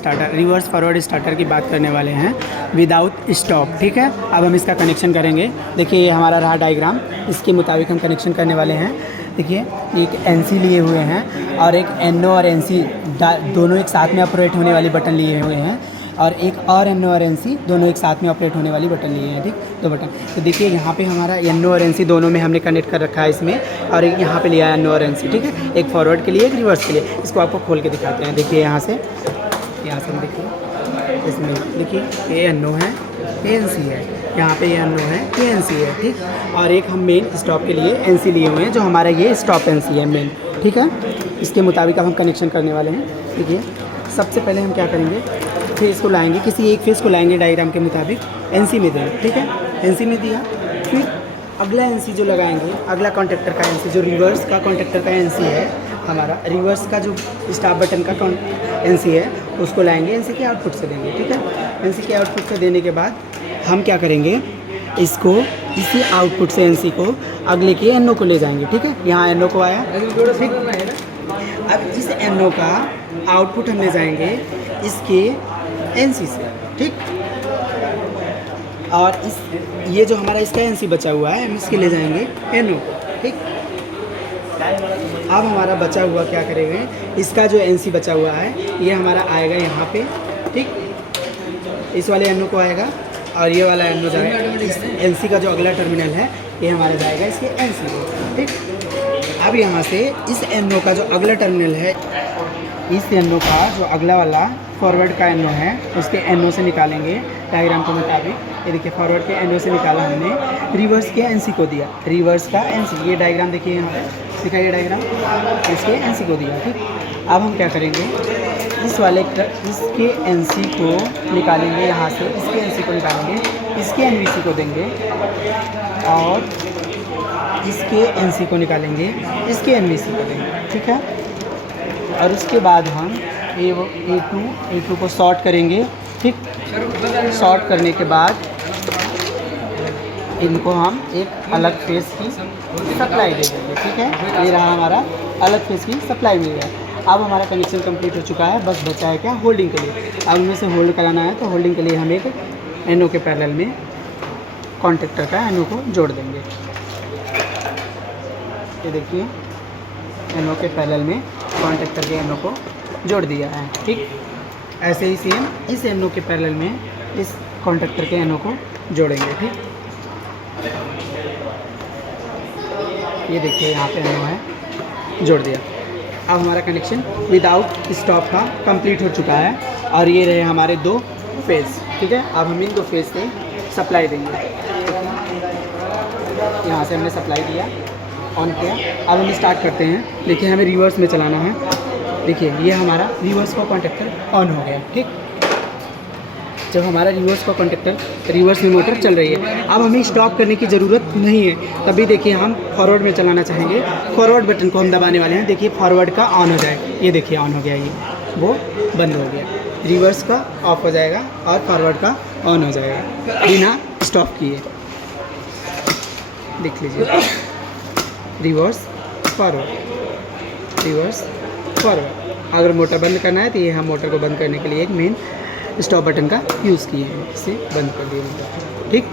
Starter, reverse forward starter की बात करने वाले हैं विदाउट स्टॉप। ठीक है, अब हम इसका कनेक्शन करेंगे। देखिए ये हमारा रहा डायग्राम, इसके मुताबिक हम कनेक्शन करने वाले हैं। देखिए एक एनसी लिए हुए हैं और एक एनओ और एनसी दोनों एक साथ में ऑपरेट होने वाली बटन लिए हुए हैं, और एक और एनओ और एनसी दोनों एक साथ में ऑपरेट होने वाली बटन लिए हैं। ठीक, दो बटन। तो देखिए यहाँ पे हमारा एनओ और एनसी दोनों में हमने कनेक्ट कर रखा है इसमें, और एक यहाँ पे लिया है एनओ और एनसी। ठीक है, एक फॉरवर्ड के लिए एक रिवर्स के लिए। इसको आपको खोल के दिखाते हैं। देखिए यहाँ से हम देखिए इसमें देखिए ये एनओ है, ये एनसी है, यहाँ पे ये एनओ है, ये एनसी है। ठीक, और एक हम मेन स्टॉप के लिए एनसी लिए हुए हैं, जो हमारा ये स्टॉप एनसी है मेन। ठीक है, इसके मुताबिक अब हम कनेक्शन करने वाले हैं। देखिए सबसे पहले हम क्या करेंगे, फेस को लाएंगे, किसी एक फेस को लाएंगे डायग्राम के मुताबिक, एनसी में देंगे। ठीक है, एनसी में दिया, फिर अगला एनसी जो लगाएंगे, अगला कॉन्टेक्टर का एनसी, जो रिवर्स का कॉन्टेक्टर का एनसी है हमारा, रिवर्स का जो स्टॉप बटन का एनसी है, उसको लाएंगे, एनसी के आउटपुट से देंगे। ठीक है, एनसी के आउटपुट से देने के बाद हम क्या करेंगे, इसको इसी आउटपुट से एनसी को अगले के एनओ को ले जाएंगे। ठीक है, यहाँ एनओ को आया, ठीक। अब इस एनओ का आउटपुट हम ले जाएंगे इसके एनसी से। ठीक, और इस ये जो हमारा इसका एनसी बचा हुआ है, हम इसके ले जाएंगे एनओ को। ठीक, अब हमारा बचा हुआ क्या करेंगे, इसका जो एनसी बचा हुआ है ये हमारा आएगा यहाँ पे। ठीक, इस वाले एनओ को आएगा, और ये वाला एनओ जाएगा, इस एनसी का जो अगला टर्मिनल है ये हमारा जाएगा इसके एनसी को। ठीक, अब यहाँ से इस एनओ का जो अगला टर्मिनल है, इस एनओ का जो अगला वाला फॉरवर्ड का एनओ है, उसके एनओ से निकालेंगे डायग्राम के मुताबिक। ये देखिए फॉरवर्ड के एनओ से निकाला हमने, रिवर्स के एनसी को दिया, रिवर्स का एनसी। ये डायग्राम देखिए यहाँ पे दिखाइए डायग्राम, इसके एनसी को दिया। ठीक, अब हम क्या करेंगे, इस वाले इसके एनसी को निकालेंगे, यहाँ से इसके एनसी को निकालेंगे, इसके एनवीसी को देंगे, और इसके एनसी को निकालेंगे, इसके एनवीसी को देंगे। ठीक है, और उसके बाद हम ए टू को शॉर्ट करेंगे। ठीक, शॉर्ट करने के बाद इनको हम एक अलग फेस की सप्लाई दे देंगे। ठीक है, ये रहा हमारा अलग फेस की सप्लाई मिल गया। अब हमारा कनेक्शन कंप्लीट हो चुका है, बस बचा है क्या, होल्डिंग के लिए। अब इनमें से होल्ड कराना है, तो होल्डिंग के लिए हम एक एनओ के पैरेलल में कॉन्टेक्टर का एनओ को जोड़ देंगे। ये देखिए एनओ के पैरेलल में कॉन्टेक्टर के एनओ को जोड़ दिया है। ठीक, ऐसे ही सेम इस एनओ के पैरेलल में इस कॉन्टेक्टर के एनओ को जोड़ेंगे। ठीक, ये देखिए यहाँ पे एनओ है, जोड़ दिया। अब हमारा कनेक्शन विदाउट स्टॉप का कंप्लीट हो चुका है, और ये रहे हमारे दो फेस। ठीक है, अब हम इन दो फेस से सप्लाई देंगे। यहाँ से हमने सप्लाई दिया, ऑन किया। अब हम स्टार्ट करते हैं। देखिए हमें रिवर्स में चलाना है। देखिए ये हमारा रिवर्स का कॉन्टेक्टर ऑन हो गया। ठीक, जब हमारा रिवर्स का कॉन्टेक्टर, रिवर्स में मोटर चल रही है, अब हमें स्टॉप करने की ज़रूरत नहीं है। तभी देखिए हम फॉरवर्ड में चलाना चाहेंगे, फॉरवर्ड बटन को हम दबाने वाले हैं। देखिए फॉरवर्ड का ऑन हो जाएगा, ये देखिए ऑन हो गया, ये वो बंद हो गया। रिवर्स का ऑफ हो जाएगा और फॉरवर्ड का ऑन हो जाएगा बिना स्टॉप किए। देख लीजिए, रिवर्स फॉरवर्ड, रिवर्स फॉरवर्ड। अगर मोटर बंद करना है तो ये हम मोटर को बंद करने के लिए एक मेन स्टॉप बटन का यूज़ किए हैं, इसे बंद कर दिए मोटर। ठीक।